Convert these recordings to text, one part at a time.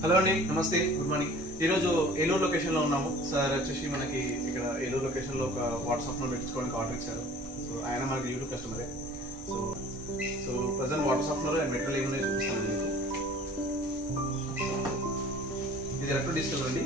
Hello అండి, నమస్తే, good morning. ఈరోజు ఏలూరు లొకేషన్లో ఉన్నాము. సార్ వచ్చేసి మనకి ఇక్కడ ఏలూరు లొకేషన్లో ఒక వాట్సాప్లో పెట్టించుకోవడానికి ఆర్డర్ ఇచ్చారు. సో ఆయన మనకి యూట్యూబ్ కస్టమరే. సో ప్రజెంట్ వాట్సాప్లో మెటీరియల్ ఏమున్నాయో చూపిస్తాను మీకు. ఇది ఎలక్ట్రో డిజిటల్ అండి.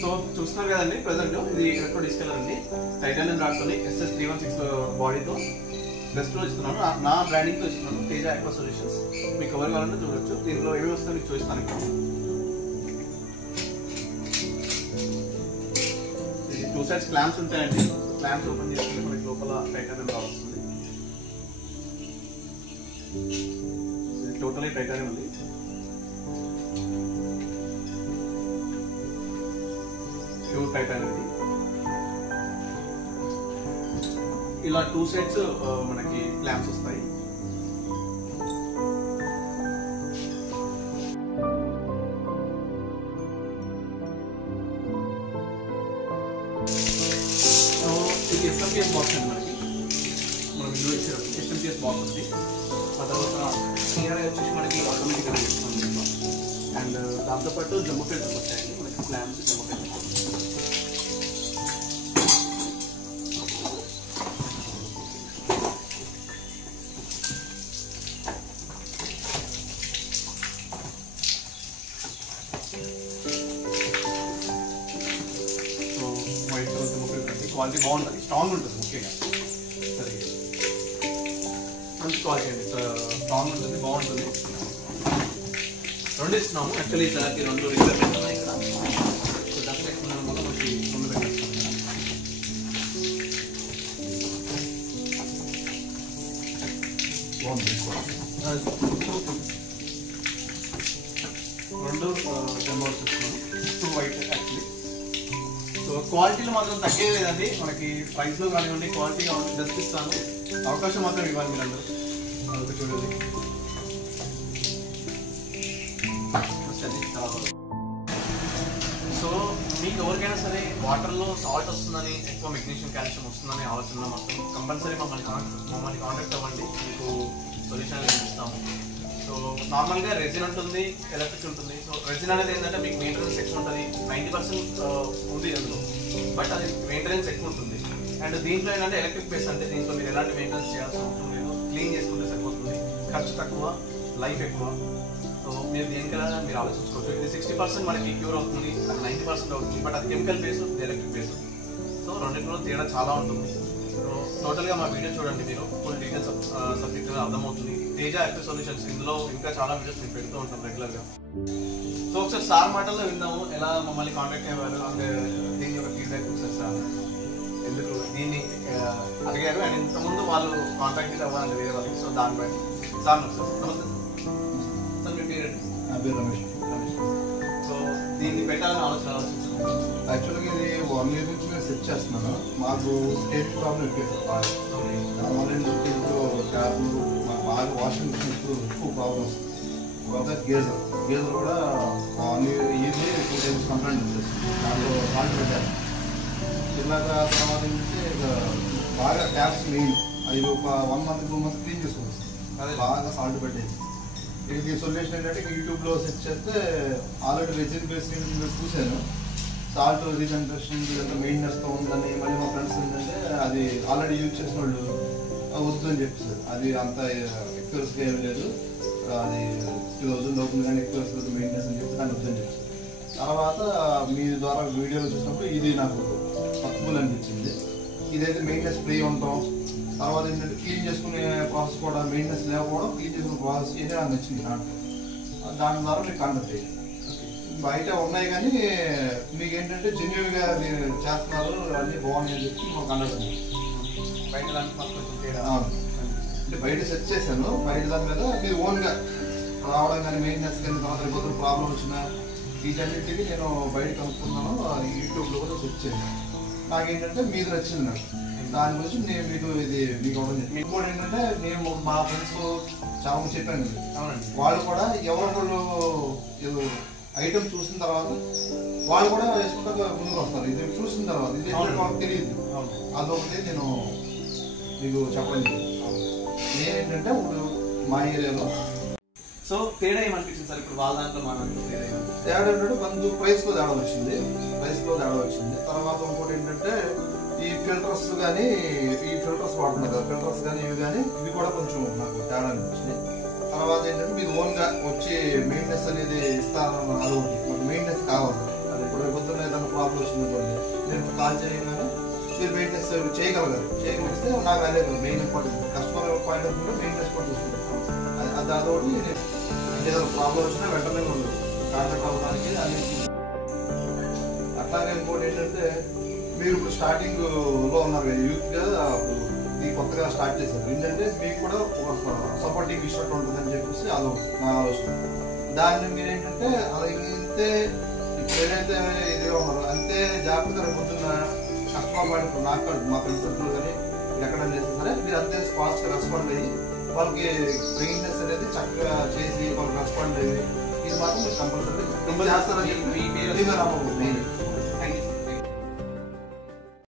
సో చూస్తున్నారు కదండి, ప్రజెంట్ ఇది ఎలక్ట్రో డిజిటల్ అండి. టైటానియం రాడ్తో SS316 బాడీతో బెస్ట్ లో ఇస్తున్నాను. నా బ్రాండింగ్ తో ఇస్తున్నాను, తేజ ఆక్వా సొల్యూషన్స్. మీకు ఎవరు కావాలంటే చూడొచ్చు. దీనిలో ఏమి వస్తుందో మీకు చూపిస్తాను. ఇది 2 సైడ్స్ క్లాంప్స్ ఉంటాయండి. క్లాంప్స్ ఓపెన్ చేసుకుంటే మనకి లోపల టైటానియం రాడ్ వస్తుంది. ఇది టోటలీ టైటానియం ఉంది. Pure titanium. ఇలా 2 సైడ్స్ మనకి క్లాంప్స్ వస్తాయి. సో ఇది SMPS బాక్స్ అండి. మనం SMPS బాక్స్ ఉంది. ఆ తర్వాత CRI వచ్చేసి మనకి ఆటోమేటిక్గా ఇస్తుంది. అండ్ దాంతోపాటు జంబో ఫిల్టర్స్ వచ్చాయండి మనకి. Clamps jumbo filters. క్వాలిటీ బాగుంటుంది, స్ట్రాంగ్ ఉంటుంది. ముఖ్యంగా సరే, మంచి క్వాలిటీ అండి. స్ట్రాంగ్ ఉంటుంది, బాగుంటుంది. రెండు ఇస్తున్నాము. యాక్చువల్లీ సార్కి 2 రిక్వైర్మెంట్స్ ఉన్నాయి ఇక్కడ. సో డస్ట్ ఎక్కువ ఉండడం వల్ల మనకి 2 పెట్టేస్తాం ఇక్కడ. రెండు జంబోస్ ఇస్తున్నాము. 2 వైట్ యాక్చువల్లీ. సో క్వాలిటీలో మాత్రం తగ్గేది లేదండి. మనకి ప్రైస్లో కానివ్వండి, క్వాలిటీ కావాలి, జస్ట్ ఇస్తాను. అవకాశం మాత్రం ఇవ్వాలి మీరందరూ. అదొక చూడండి. సో మీకు ఎవరికైనా సరే వాటర్లో సాల్ట్ వస్తుందని, ఎక్కువ మెగ్నీషియం, కాల్షియం వస్తుందని ఆలోచన మాత్రం కంపల్సరీ మమ్మల్ని కాంటాక్ట్ అవ్వండి. మీకు సొల్యూషన్ ఇస్తాము. సో నార్మల్గా రెజిన్ ఉంటుంది, ఎలక్ట్రిక్ ఉంటుంది. సో రెజిన్ అనేది ఏంటంటే మీకు మెయింటెనెన్స్ ఎక్కువ ఉంటుంది. 90% ఉంది అందులో, బట్ అది మెయింటెనెన్స్ ఎక్కువ ఉంటుంది. అండ్ దీంట్లో ఏంటంటే ఎలక్ట్రిక్ బేస్ అంటే దీంట్లో మీరు ఎలాంటి మెయింటెనెన్స్ చేయాల్సిన అవసరం లేదు. క్లీన్ చేసుకుంటే సరిపోతుంది. ఖర్చు తక్కువ, లైఫ్ ఎక్కువ. సో మీరు దేనికైనా మీరు ఆలోచించుకోవచ్చు. ఇది 60% మనకి క్యూర్ అవుతుంది, అది 90% అవుతుంది. బట్ అది chemical base, electric base. So రెండింటిలో తేడా చాలా ఉంటుంది. సో టోటల్గా మా వీడియో చూడండి, మీరు ఫుల్ డీటెయిల్స్ సబ్జెక్ట్ అర్థమవుతుంది. తేజ ఆక్వా సొల్యూషన్స్, ఇందులో ఇంకా చాలా వీడియోస్ మేము పెడుతూ ఉంటాం రెగ్యులర్గా. సో ఒకసారి సార్ మాటల్లో విందాము, ఎలా మమ్మల్ని కాంటాక్ట్ అయ్యారు అంటే దీని యొక్క ఫీడ్బ్యాక్ ఒకసారి సార్ ఎందుకు దీన్ని అడిగారు. అండ్ ఇంతకుముందు వాళ్ళు కాంటాక్ట్ అవ్వాలంటే వేరే వాళ్ళకి. సో దాన్ని బట్టి సార్ నమస్తే సార్, మీ పేరు? నా పేరు రమేష్. సో దీన్ని పెట్టాలని ఆలోచించాను. యాక్చువల్గా ఇది 1 year నుంచి నేను సెట్ చేస్తున్నాను. మాకు స్టేట్ ప్రాబ్లం ఎక్కువ బాగా. దానివల్ల ఇంట్లో ట్యాబ్లు, మాకు బాగా వాషింగ్ మిషన్స్ ఎక్కువ ప్రాబ్లమ్స్. తర్వాత గేజర్ కూడా 1 yearly 2 times కంప్లైంట్ ఉంటుంది. దాంట్లో సాల్ట్ పెట్టారు. ఇలాగ తర్వాత ఏంటంటే బాగా ట్యాబ్స్ మెయిన్ అది ఒక 1 month 2 months క్లీన్ చేసుకోవచ్చు. అది బాగా సాల్ట్ పెట్టేది. ఇది సొల్యూషన్ ఏంటంటే యూట్యూబ్లో సెర్చ్ చేస్తే ఆల్రెడీ రెజిన్ బేస్ చూశాను. సాల్ట్ రీజనరేషన్ మెయింటెనెన్స్తో ఉందని. మళ్ళీ మా ఫ్రెండ్స్ ఏంటంటే అది ఆల్రెడీ యూజ్ చేసిన వాళ్ళు వద్దు అని చెప్పేసారు. అది అంత ఎక్స్పీరియన్స్గా ఏమి లేదు, అది 2000 అవుతుంది కానీ ఎక్స్పీరియన్స్ మెయింటెనెన్స్ అని చెప్పి దాన్ని వద్దని చెప్పేసారు. తర్వాత మీ ద్వారా వీడియోలో చూసినప్పుడు ఇది నాకు పర్ఫెక్ట్ అనిపించింది. ఇదైతే మెయింటెనెన్స్ ఫ్రీ ఉంటాం. తర్వాత ఏంటంటే క్లీన్ చేసుకునే ప్రాసెస్ కూడా, మెయింటెనెన్స్ లేకపోవడం, క్లీన్ చేసుకునే ప్రాసెస్ ఇది నాకు నచ్చింది. దాని ద్వారా మీకు కాంటాక్ట్ అయ్యింది. బయట ఉన్నాయి కానీ మీకు ఏంటంటే జెన్యున్గా మీరు చేస్తున్నారు, అన్నీ బాగున్నాయని చెప్పి మాకు కాంటాక్ట్ అయ్యింది. బయట దానికి మాకు అంటే బయట సెర్చ్ చేశాను. బయట దాని మీద మీరు ఓన్గా రావడం కానీ, మెయింటెనెన్స్ కానీ, తర్వాత రేపు ప్రాబ్లం వచ్చినా వీటన్నిటికీ నేను బయట కనుక్కున్నాను. యూట్యూబ్లో కూడా సెర్చ్ చేశాను. నాకేంటంటే మీది నచ్చింది. నాకు దాని గురించి నేను మీకు ఇది మీకు మీకు కూడా ఏంటంటే నేను మా ఫ్రెండ్స్ చాలా మంది చెప్పాను అవునండి, వాళ్ళు కూడా ఎవరొకళ్ళు ఐటమ్ చూసిన తర్వాత వాళ్ళు కూడా వేసుకుంటా ముందుకు వస్తారు. ఇది చూసిన తర్వాత ఇది వాళ్ళకి తెలియదు. అదొకటి నేను మీకు చెప్పండి. నేనేంటంటే ఇప్పుడు మా ఏరియాలో సో తేడా ఏమనిపించింది సార్ ఇప్పుడు వాళ్ళ దాంట్లో మా తేడా ఏంటంటే కొంచెం ప్రైస్లో తేడా వచ్చింది. తర్వాత ఇంకోటి ఏంటంటే ఈ ఫిల్టర్స్ కానీ ఈ ఫిల్టర్స్ వాడుతున్నారు కదా, ఫిల్టర్స్ కానీ ఇవి కూడా కొంచెం నాకు తేడా అనిపించింది. తర్వాత ఏంటంటే మీరు ఓన్గా వచ్చి మెయింటెనెన్స్ అనేది ఇస్తారన్న అదొకటి. మాకు మెయింటెనెన్స్ కావాలి. అది ఇప్పుడు పొద్దున్న ఏదైనా ప్రాబ్లం వచ్చిందనుకోండి, నేను కాల్ చేయగానే మీరు మెయింటెనెన్స్ చేయగలిస్తే నాకు అదే main important. Customer point of view maintenance కూడా చూసుకుంటాం. అది అదొకటి. ఏదైనా ప్రాబ్లం వచ్చినా వెంటనే కాంటాక్ట్ అవ్వడానికి అది. అట్లాగే ఇంకోటి ఏంటంటే మీరు ఇప్పుడు స్టార్టింగ్లో ఉన్నారు కదా, యూత్గా ఈ కొత్తగా స్టార్ట్ చేశారు. ఏంటంటే మీకు కూడా ఒక సపోర్టింగ్ ఇష్యూట్ ఉంటుందని చెప్పేసి అదో నా ఆలోచన. దాన్ని మీరేంటంటే అలా ఇంతే ఇప్పుడు ఏదైతే ఇదిగా ఉన్నారో అంతే జాగ్రత్తగా పొద్దున్న కస్టమర్ పాయింట్ నాకు మా ఫ్రెండ్స్ సర్కిల్ కానీ ఎక్కడైనా చేసినా సరే మీరు అంతే ఫాస్ట్గా రెస్పాండ్ అయ్యి వాళ్ళకి మెయింటెనెన్స్ అనేది చక్కగా చేసి వాళ్ళకి రెస్పాండ్ అయ్యి ఇది మాత్రం మీరు కంపల్సరీ చేస్తారని చెప్పి